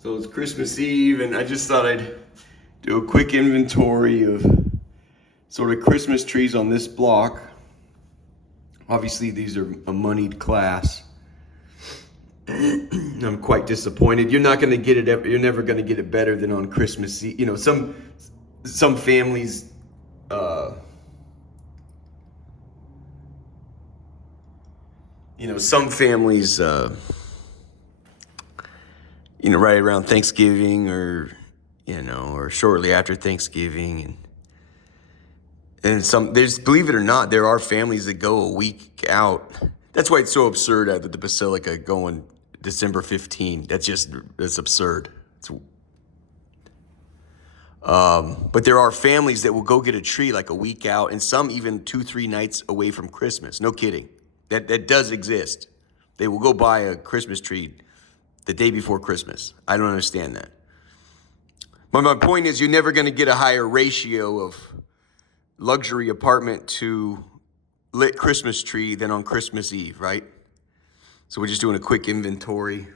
So it's Christmas Eve, and I just thought I'd do a quick inventory of sort of Christmas trees on this block. Obviously, these are a moneyed class. I'm quite disappointed. You're not going to get it. You're never going to get it better than on Christmas Eve. You know, some families. Some families. Right around Thanksgiving, or shortly after Thanksgiving, and believe it or not, there are families that go a week out. That's why it's so absurd at the Basilica going December 15. That's absurd. But there are families that will go get a tree like a week out, and some even 2-3 nights away from Christmas. No kidding. That does exist. They will go buy a Christmas tree the day before Christmas. I don't understand that. But my point is, you're never going to get a higher ratio of luxury apartment to lit Christmas tree than on Christmas Eve, right? So we're just doing a quick inventory.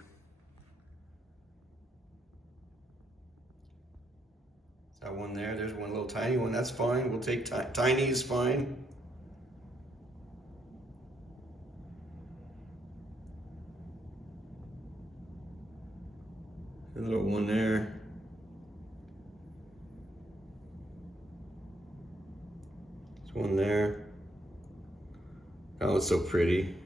That one there, there's one little tiny one, that's fine. We'll take tiny is fine. A little one there. There's one there. Oh, it's so pretty.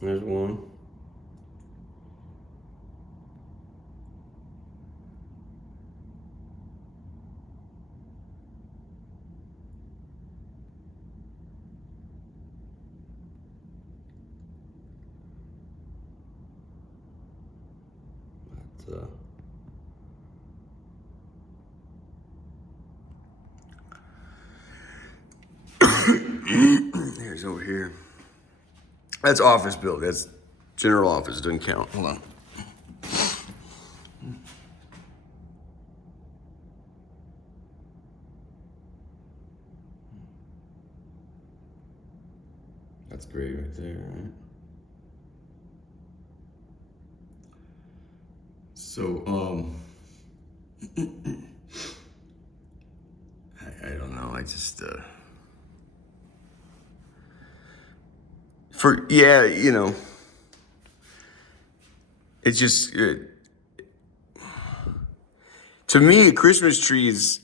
There's one. There's over here. That's office building. That's general office. Doesn't count. Hold on. That's great right there, right? So, I don't know. I just, it's just, to me, a Christmas tree is,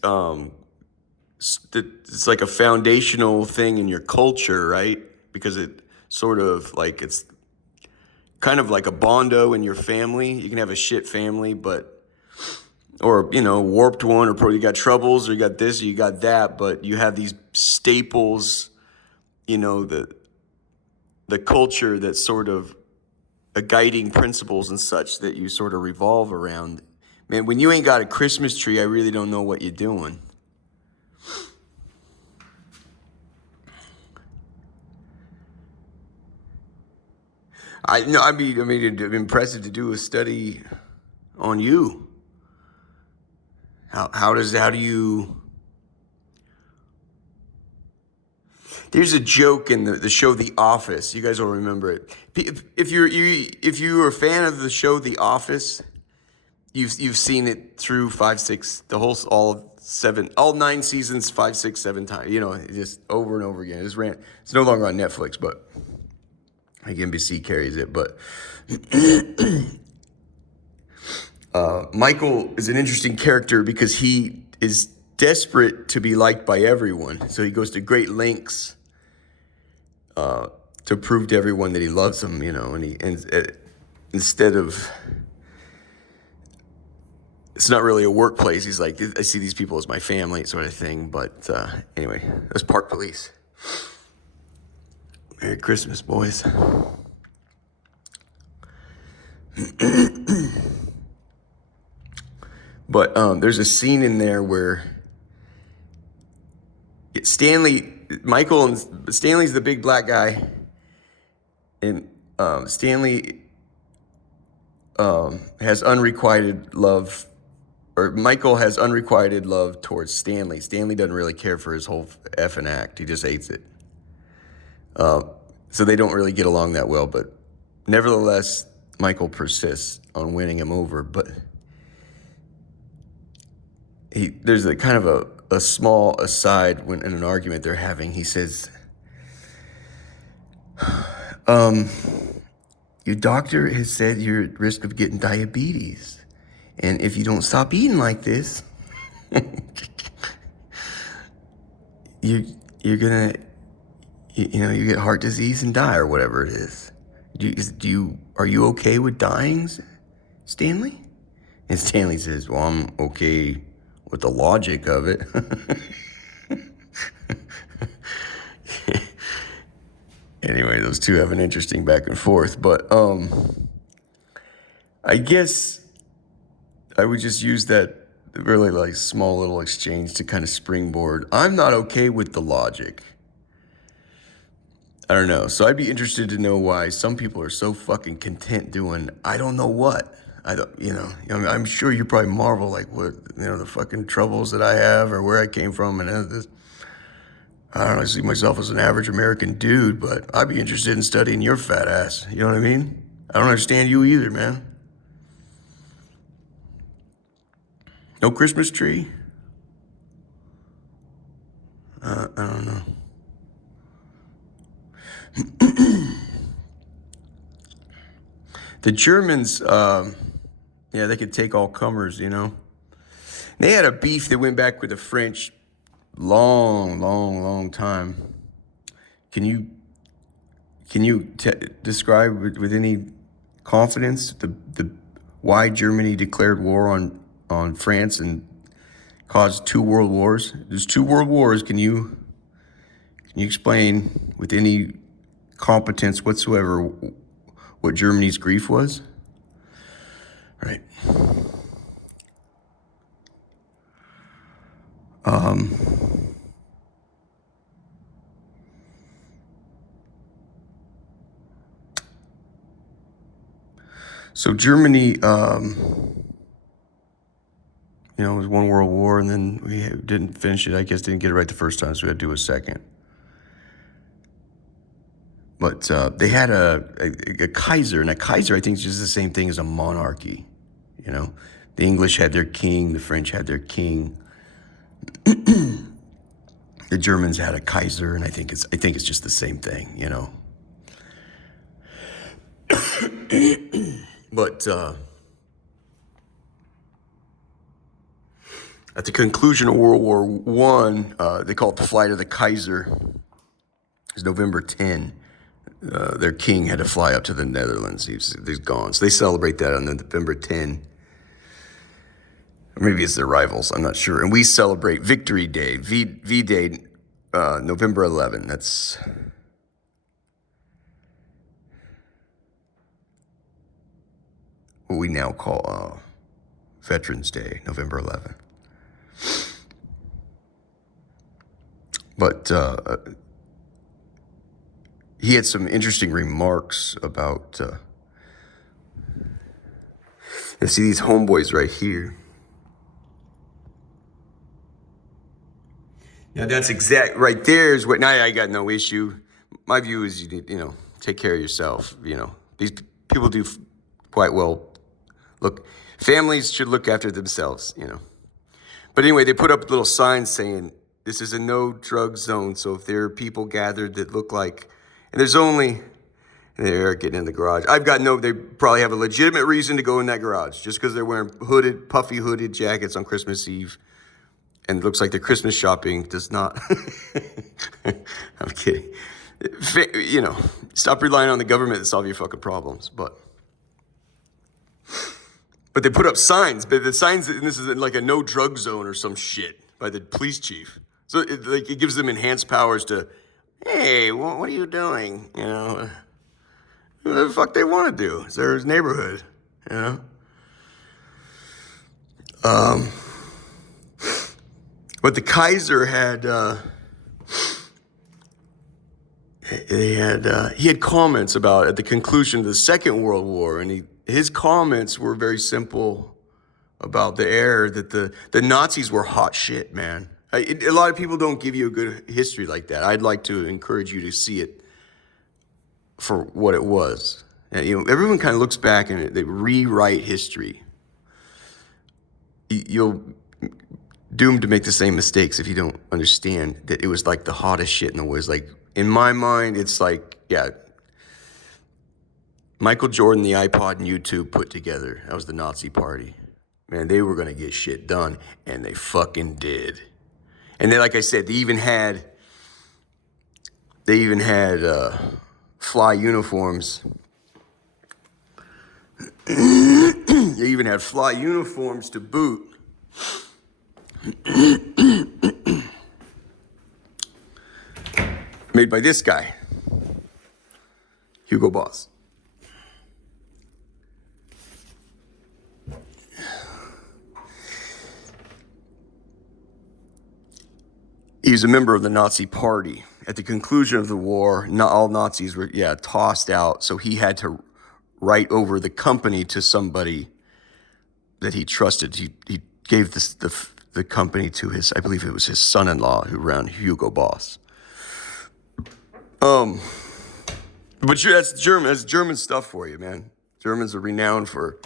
it's like a foundational thing in your culture, right? Because it sort of like, it's kind of like a bondo in your family. You can have a shit family, or warped one, or probably you got troubles, or you got this, or you got that, but you have these staples, the culture that's sort of a guiding principles and such that you sort of revolve around. Man, when you ain't got a Christmas tree, I really don't know what you're doing. It'd be impressive to do a study on you. How do you? There's a joke in the show The Office. You guys will remember it. If you're a fan of the show The Office, you've seen it through 5, 6, all 9 seasons, 5, 6, 7 times. Just over and over again. It's no longer on Netflix, but like NBC carries it. But Michael is an interesting character because he is desperate to be liked by everyone. So he goes to great lengths to prove to everyone that he loves them, and instead of, it's not really a workplace. He's like, I see these people as my family sort of thing. But anyway, that's Park Police. Merry Christmas, boys. But there's a scene in there where Stanley's the big black guy, and Stanley has unrequited love, or Michael has unrequited love towards Stanley. Stanley doesn't really care for his whole effing act. He just hates it. So they don't really get along that well, but nevertheless, Michael persists on winning him over. But there's a kind of a small aside when in an argument they're having. He says, your doctor has said you're at risk of getting diabetes. And if you don't stop eating like this, you're gonna, you get heart disease and die or whatever it is. Are you okay with dying, Stanley? And Stanley says, well, I'm okay with the logic of it. Anyway, those two have an interesting back and forth. But I guess I would just use that really like small little exchange to kind of springboard. I'm not okay with the logic. I don't know. So I'd be interested to know why some people are so fucking content doing I don't know what. I'm sure you probably marvel like what, the fucking troubles that I have or where I came from and this. I don't know, I see myself as an average American dude, but I'd be interested in studying your fat ass. You know what I mean? I don't understand you either, man. No Christmas tree? I don't know. The Germans, they could take all comers, They had a beef that went back with the French long time. Can you describe with any confidence the why Germany declared war on France and caused 2 world wars? There's 2 world wars. Can you explain with any competence whatsoever what Germany's grief was? Right. So Germany, it was 1 world war, and then we didn't finish it. I guess didn't get it right the first time, so we had to do a second. But they had a Kaiser, and a Kaiser, I think, is just the same thing as a monarchy. The English had their king, the French had their king. The Germans had a Kaiser, and I think it's just the same thing, But at the conclusion of World War I, they call it the Flight of the Kaiser. It was November 10. Their king had to fly up to the Netherlands. He's gone. So they celebrate that on November 10. Or maybe it's their rivals. I'm not sure. And we celebrate Victory Day, V-Day, November 11. That's what we now call Veterans Day, November 11. But he had some interesting remarks about, see these homeboys right here. Now that's right there is what, now I got no issue. My view is you need, take care of yourself. These people do quite well. Look, families should look after themselves, But anyway, they put up little signs saying, this is a no drug zone. So if there are people gathered that look like, and they're getting in the garage. They probably have a legitimate reason to go in that garage just because they're wearing puffy hooded jackets on Christmas Eve. And it looks like their Christmas shopping does not. I'm kidding. Stop relying on the government to solve your fucking problems. But they put up signs. But the signs, and this is like a no drug zone or some shit by the police chief. So it gives them enhanced powers to, hey, what are you doing? What the fuck they want to do? It's their neighborhood, But the Kaiser had, he had comments about at the conclusion of the Second World War, and his comments were very simple about the error that the Nazis were hot shit, man. A lot of people don't give you a good history like that. I'd like to encourage you to see it for what it was. And, everyone kind of looks back and they rewrite history. You'll doomed to make the same mistakes if you don't understand that it was like the hottest shit in the world. Like, in my mind, it's like, yeah, Michael Jordan, the iPod, and YouTube put together. That was the Nazi Party. Man, they were going to get shit done, and they fucking did. And then, like I said, they even had fly uniforms. They even had fly uniforms to boot. Made by this guy, Hugo Boss. He was a member of the Nazi Party. At the conclusion of the war, not all Nazis were, tossed out. So he had to write over the company to somebody that he trusted. He gave the company to his, I believe it was his son-in-law, who ran Hugo Boss. But that's German stuff for you, man. Germans are renowned for,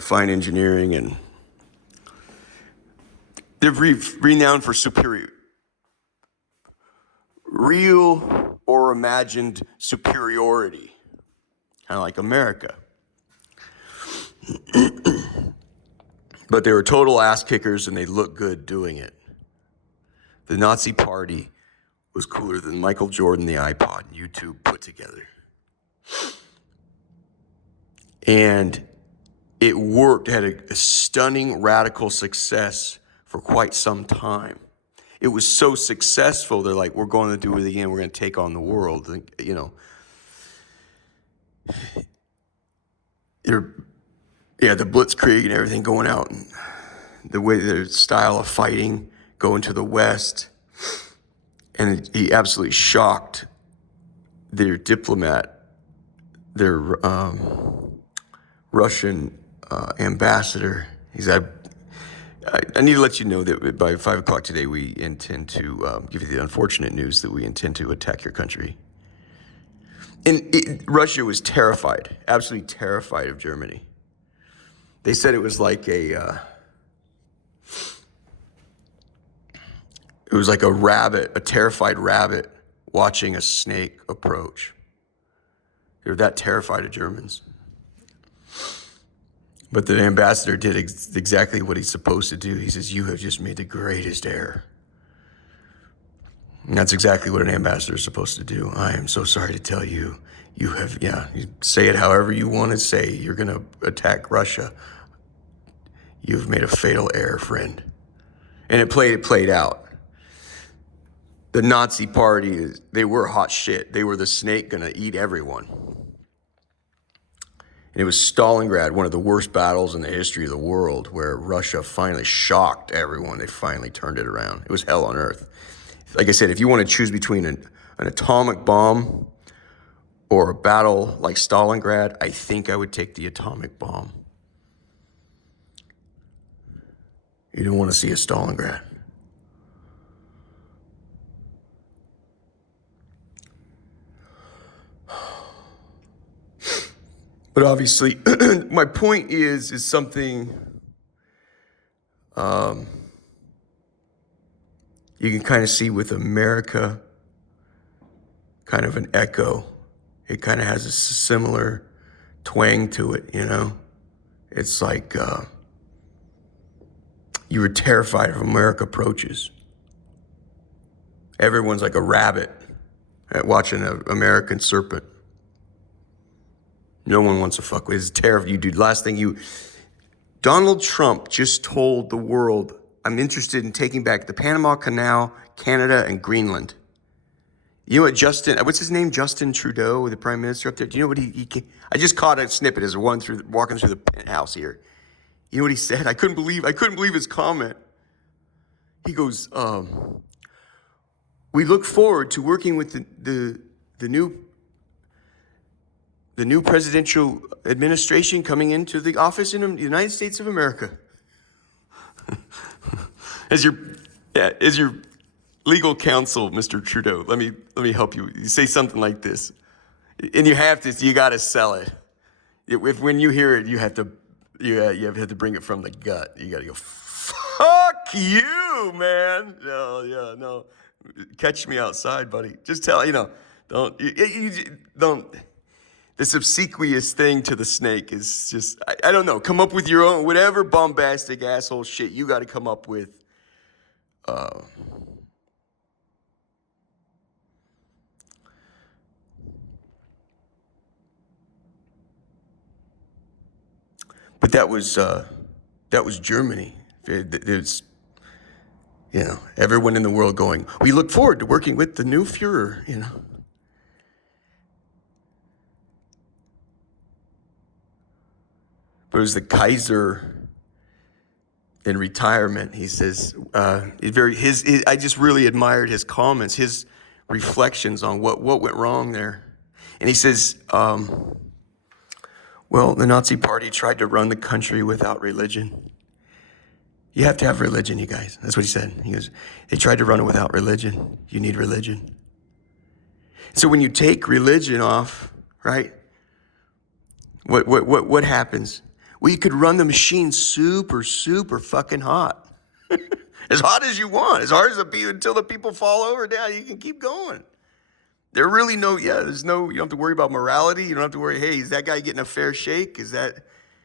fine engineering, and they're renowned for real or imagined superiority, kind of like America. But they were total ass kickers, and they looked good doing it. The Nazi Party was cooler than Michael Jordan, the iPod, and YouTube put together. And it worked, had a stunning radical success for quite some time. It was so successful, they're like, we're going to do it again. We're going to take on the world. The Blitzkrieg and everything going out, and the way their style of fighting going to the West. And he absolutely shocked their diplomat, their Russian ambassador. He said, I need to let you know that by 5 o'clock today, we intend to give you the unfortunate news that we intend to attack your country. And Russia was terrified, absolutely terrified of Germany. They said it was like a rabbit, a terrified rabbit watching a snake approach. They were that terrified of Germans. But the ambassador did exactly what he's supposed to do. He says, you have just made the greatest error. And that's exactly what an ambassador is supposed to do. I am so sorry to tell you, you say it however you want to say. You're going to attack Russia. You've made a fatal error, friend. And it played out. The Nazi Party, they were hot shit. They were the snake going to eat everyone. And it was Stalingrad, one of the worst battles in the history of the world, where Russia finally shocked everyone. They finally turned it around. It was hell on earth. Like I said, if you want to choose between an atomic bomb or a battle like Stalingrad, I think I would take the atomic bomb. You don't want to see a Stalingrad. But obviously, my point is something you can kind of see with America, kind of an echo. It kind of has a similar twang to it, It's like you were terrified of America approaches. Everyone's like a rabbit at watching an American serpent. No one wants to fuck with it. It's terrifying. You, dude. Donald Trump just told the world, I'm interested in taking back the Panama Canal, Canada, and Greenland. You know what what's his name? Justin Trudeau, the prime minister up there. Do you know what I just caught a snippet as walking through the penthouse here. You know what he said? I couldn't believe his comment. He goes, we look forward to working with the new presidential administration coming into the office in the United States of America. As your Legal counsel, Mr. Trudeau. Let me help you. You say something like this, and you got to sell it. If when you hear it, you have to bring it from the gut. You got to go, fuck you, man. No. Catch me outside, buddy. Just tell, don't. This obsequious thing to the snake is just, I don't know. Come up with your own, whatever bombastic asshole shit you got to come up with. But that was Germany. There's, everyone in the world going, we look forward to working with the new Führer, But it was the Kaiser in retirement. He says, I just really admired his comments, his reflections on what went wrong there. And he says, well, the Nazi Party tried to run the country without religion. You have to have religion, you guys. That's what he said. He goes, they tried to run it without religion. You need religion. So when you take religion off, right? What happens? Well, you could run the machine super, super fucking hot. As hot as you want. As hard as it be until the people fall over down. You can keep going. There really you don't have to worry about morality. You don't have to worry, hey, is that guy getting a fair shake? Is that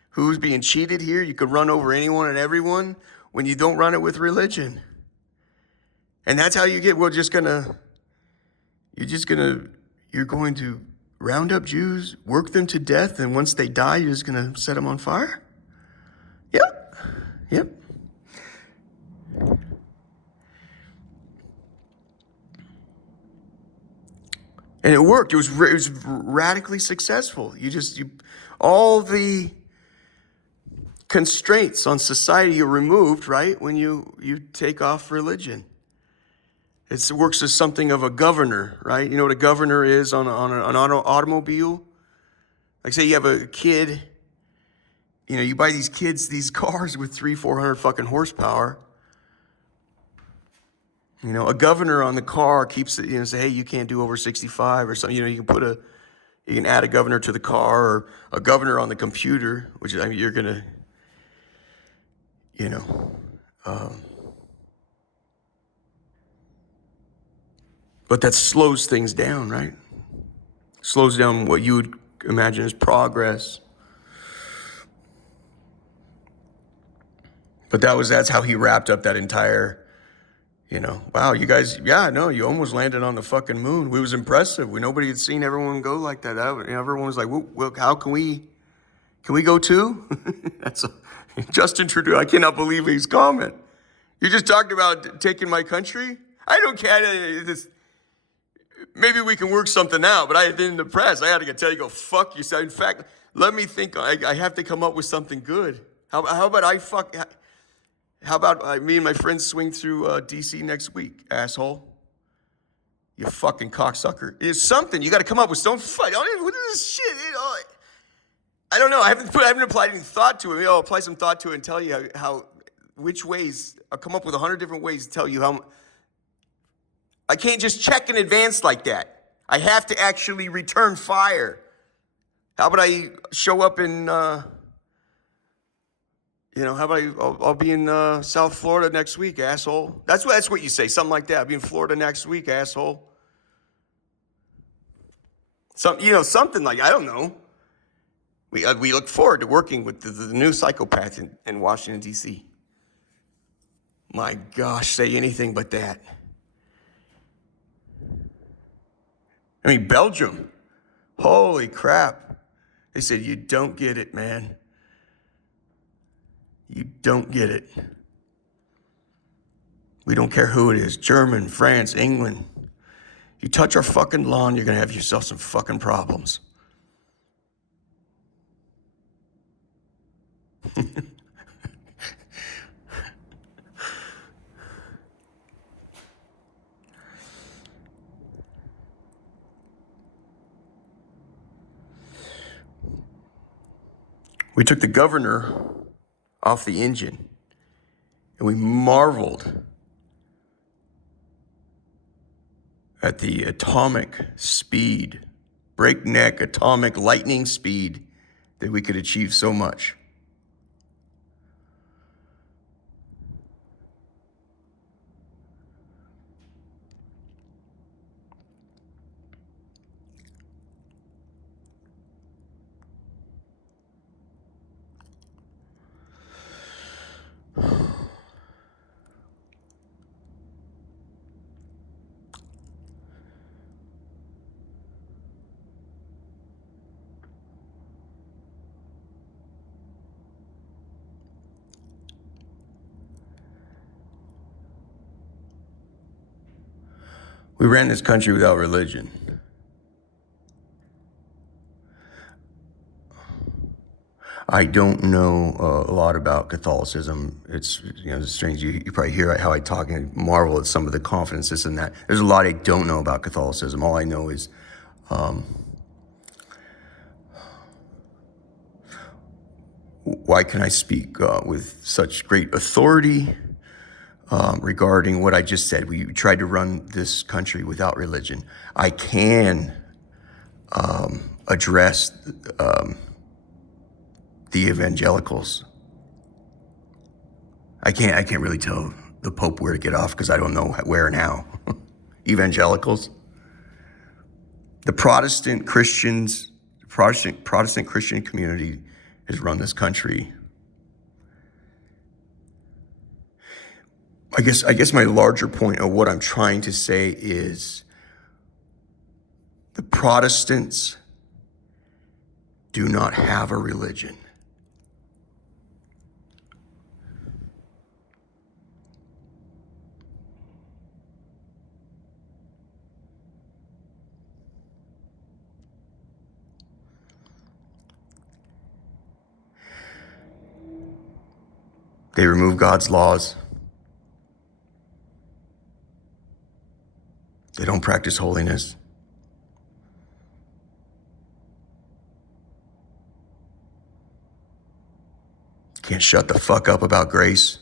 who's being cheated here? You could run over anyone and everyone when you don't run it with religion. And that's how you get, you're going to round up Jews, work them to death, and once they die, you're just going to set them on fire? Yep. And it worked. It was radically successful. All the constraints on society are removed, right? When you take off religion. It works as something of a governor, right? You know what a governor is on an automobile? Like say you have a kid, you buy these cars with 300-400 fucking horsepower. A governor on the car keeps it, say, hey, you can't do over 65 or something. You can add a governor to the car or a governor on the computer, which is, you're going to, but that slows things down, right? Slows down what you would imagine as progress. But that's how he wrapped up that entire, wow, you guys, you almost landed on the fucking moon. It was impressive. Nobody had seen everyone go like that. Everyone was like, well, how can we go too? Justin Trudeau, I cannot believe his comment. You just talked about taking my country? I don't care. Maybe we can work something out, but I had been in the press. I had to tell you, go fuck yourself. In fact, let me think. I have to come up with something good. How about me and my friends swing through D.C. next week, asshole? You fucking cocksucker. It's something. You got to come up with. Don't fight. What is this shit? I don't know. I haven't applied any thought to it. I'll apply some thought to it and tell you which ways. I'll come up with 100 different ways to tell you how. I can't just check in advance like that. I have to actually return fire. How about I show up in, how about I'll be in South Florida next week, asshole. That's what you say, something like that. I'll be in Florida next week, asshole. Something like, I don't know. We look forward to working with the new psychopath in Washington, D.C. My gosh, say anything but that. Belgium. Holy crap. They said, you don't get it, man. You don't get it. We don't care who it is. German, France, England. You touch our fucking lawn, you're going to have yourself some fucking problems. We took the governor off the engine and we marveled at the atomic speed, breakneck atomic lightning speed, that we could achieve so much. We ran this country without religion. I don't know a lot about Catholicism. It's, it's strange. You probably hear how I talk and marvel at some of the confidence, this and that. There's a lot I don't know about Catholicism. All I know is why can I speak with such great authority regarding what I just said? We tried to run this country without religion. I can address the evangelicals. I can't really tell the Pope where to get off because I don't know where and how. Evangelicals, the Protestant Christians, Protestant Christian community has run this country. I guess my larger point of what I'm trying to say is the Protestants do not have a religion. They remove God's laws. They don't practice holiness. Can't shut the fuck up about grace.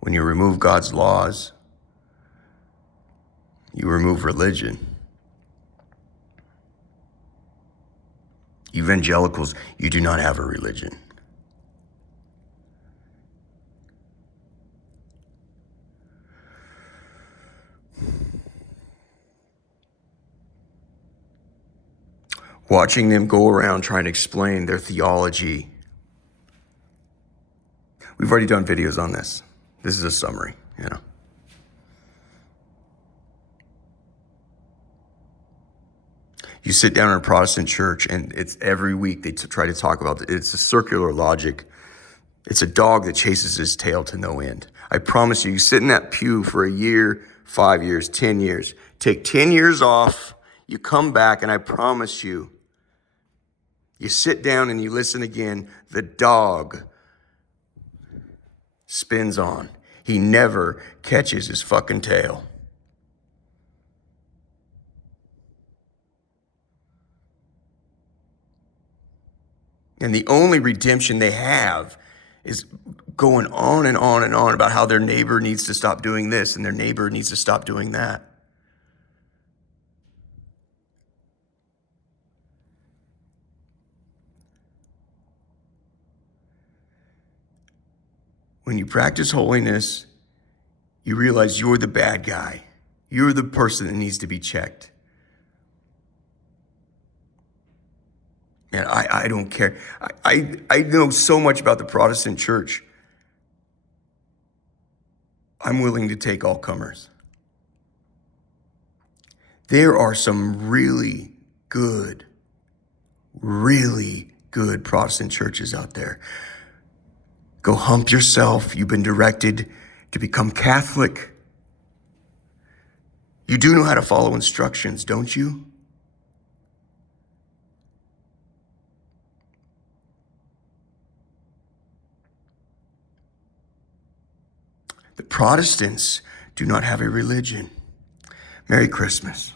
When you remove God's laws, you remove religion. Evangelicals, you do not have a religion. Watching them go around trying to explain their theology. We've already done videos on this. This is a summary, You sit down in a Protestant church and it's every week they try to talk about it. It's a circular logic. It's a dog that chases his tail to no end. I promise you, you sit in that pew for a year, 5 years, 10 years. Take 10 years off, you come back, and I promise you, you sit down and you listen again, the dog spins on. He never catches his fucking tail. And the only redemption they have is going on and on and on about how their neighbor needs to stop doing this and their neighbor needs to stop doing that. When you practice holiness, you realize you're the bad guy. You're the person that needs to be checked. And I don't care. I know so much about the Protestant church. I'm willing to take all comers. There are some really good Protestant churches out there. Go hump yourself. You've been directed to become Catholic. You do know how to follow instructions, don't you? The Protestants do not have a religion. Merry Christmas.